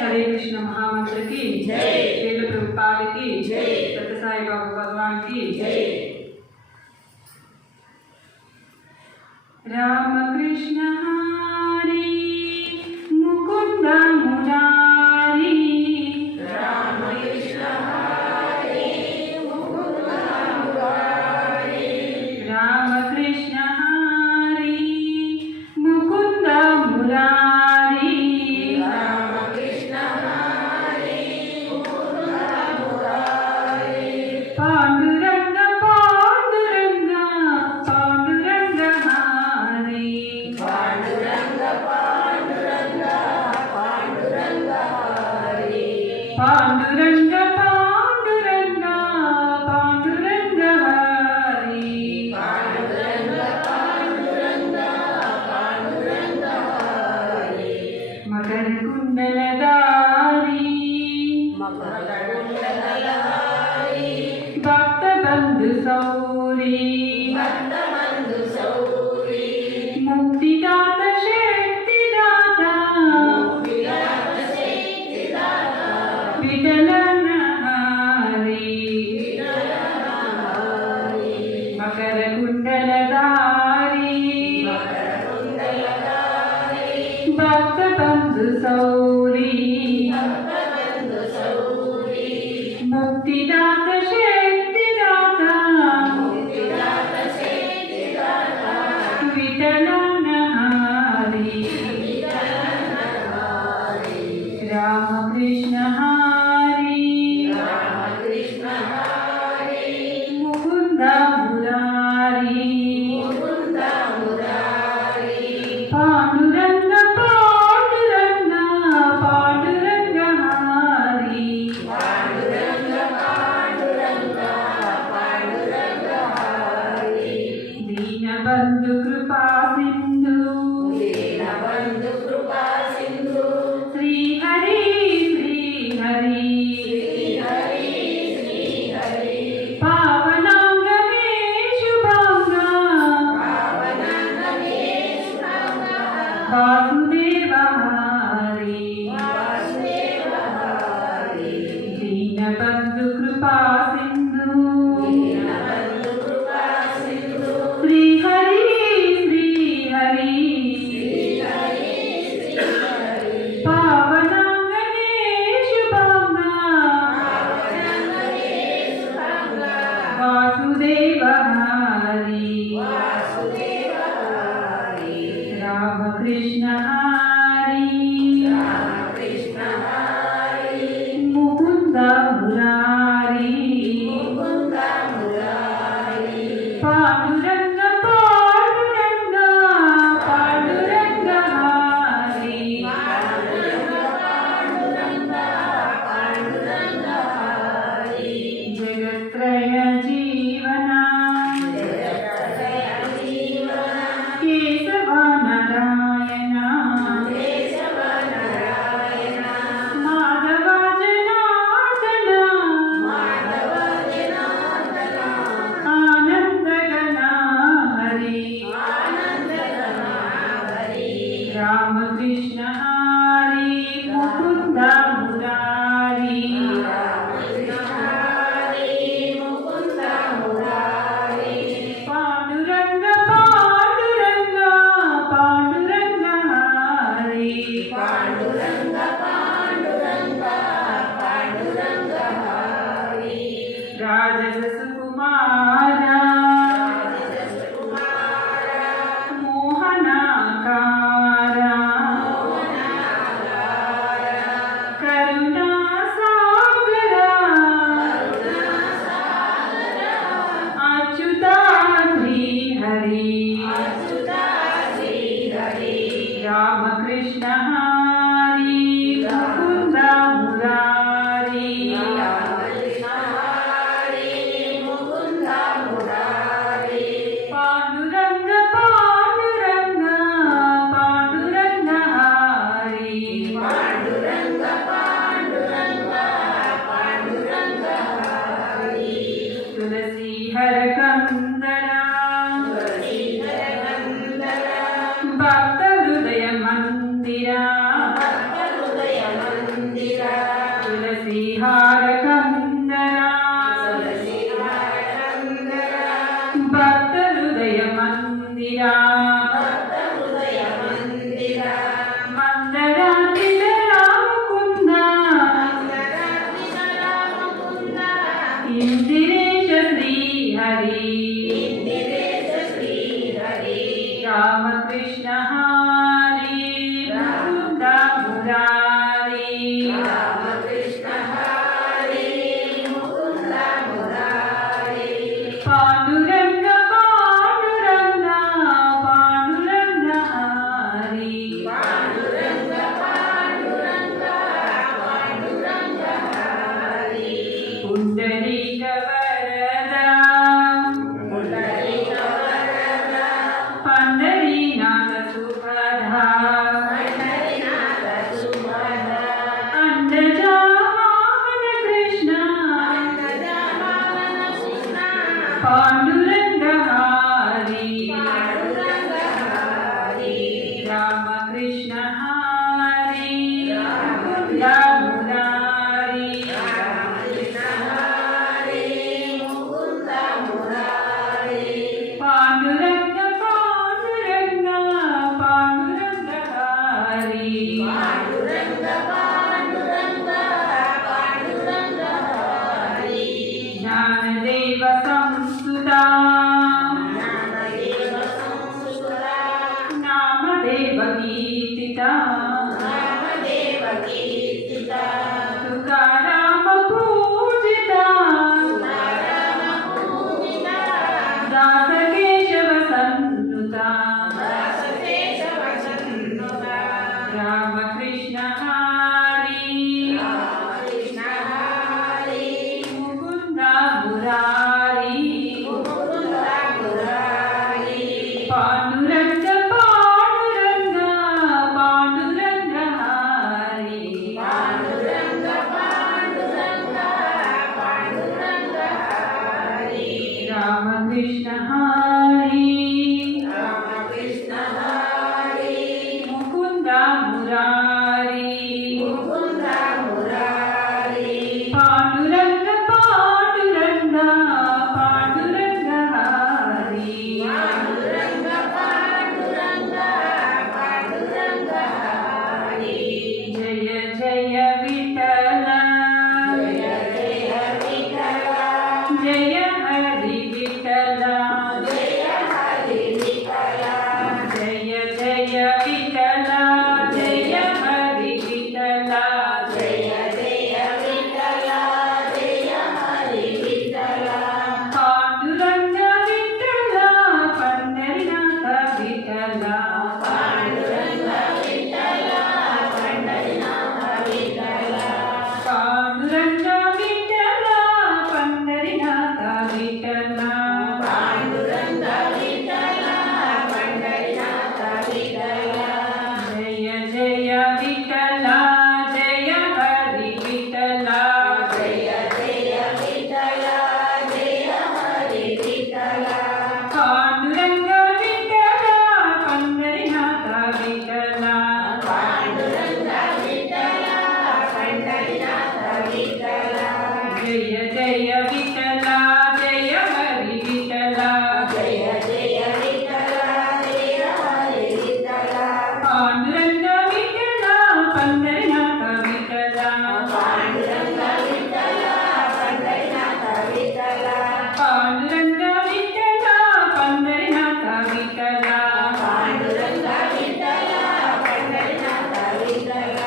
हरे कृष्ण महामंत्र की जय। श्रील प्रभुपाद की जय। सत्य साई बाबा भगवान की जय। राम कृष्ण हरे मुकुंद मुरारी। राम कृष्ण हरे मुकुंद मुरारी। राम कृष्ण हरे मुकुंद मुरारी। राम कृष्ण हरे मुकुंद मुरारी। पांडुरंग पांडुरंग पांडुरंग हरे। पांडुरंग पांडुरंग पांडुरंग हरे। पांडुरंग पांडुरंग पांडुरंग हरे। पांडुरंग पांडुरंग पांडुरंग हरे। मकर कुंडलधारी मकर कुंडलधारी। भक्त बंधु सौरी। भक्त बंधु सौरी। मुक्तिदाता शक्तिदाता मुक्तिदाता शक्तिदाता। विठलन हरे। विठलन हरे। मकर कुंडलधारी मकर कुंडलधारी। भक्त बंधु सौरी। भक्त बंधु सौरी। मुक्तिदाता शक्तिदाता मुक्तिदाता शक्तिदाता। विठलन हरे। विठलन हरे। राम कृष्ण हरे राम कृष्ण हरे मुकुंद मुरारी। मुकुंद मुरारी। पांडुरंग पांडुरंग पांडुरंग हरे। पांडुरंग पांडुरंग पांडुरंग हरे। दीनबंधु कृपा सिंधु दीनबंधु कृपा सिंधु। श्री हरि श्री మందిరా తులసీహార కందరా తులసీహార కందరా భక్త హృదయ మందిరా భక్త హృదయ మందిరా మందరాతిల రాముకుంద ఇందిరేశ శ్రీహరి ఇందిరేశ శ్రీహరి రామకృష్ణ హరి ముకుంద మురారి రామకృష్ణ హరి ముకుంద మురారి పాండురంగ పాండురంగ పాండురంగ హరి పాండురంగ పాండురంగ పాండురంగ హరి పుండరీక వరద పుండరీక వరద పండరీనాథ సుభద పండరీనాథ సుభద అండజా వామన కృష్ణ అంగజామాన కృష్ణ పాండురంగ హరి పాండురంగ హరి రామకృష్ణ హరి ముకుంద మురారి రామకృష్ణ హరి ముకుంద మురారి పాండురంగ పాండురంగ పాండురంగ హరి పాండురంగ పాండురంగ పాండురంగ హరి జ్ఞానదేవ సంస్థుత నామదేవ సంస్కృత నామదేవ గీతిత నామదేవ కీర్తిత తుకారామ పూజిత నారామ పూజిత దాసకేశవ సన్నుత దాసకేశవ సన్నుత రామకృష్ణ హరి రామకృష్ణ హరి ముకుంద మురారి ముకుంద మురారి పాండురంగ పాండురంగ పాండురంగ హరి పాండురంగ పాండురంగ పాండురంగ హరి రామకృష్ణ హరి రామకృష్ణ హరి ముకుంద మురారి ముకుంద మురారి పాండురంగ పాండురంగ పాండురంగ హరి పాండురంగ పాండురంగ పాండురంగ హరి జయ జయ విఠల జయ జయ విఠల జయ హరి విఠల జయ హరి విఠల జయ జయ విఠల జయ హరి విఠల జయ జయ విఠల జయ హరి విఠల పాండురంగ విఠల పండరినాథ విఠల పాండురంగ విఠల పండరినాథ విఠల పాండురంగ విఠల పండరినాథ విఠల పాండురంగ విఠల పండరినాథ విఠల జయ జయ విఠల జయ హరి విఠల జయ జయ విఠల జయ హరి విఠల పాండురంగ విఠల పండరినాథ విఠల పాండురంగ విఠల పండరినాథ విఠల జయ జయ విఠల జయ హరి విఠల జయ జయ విఠల జయ హరి విఠల పాండురంగ విఠల పండరినాథ విఠల పాండురంగ విఠల పండరినాథ విఠల పాండురంగ విఠల పండరినాథ విఠల పాండురంగ విఠల పండరినాథ విఠల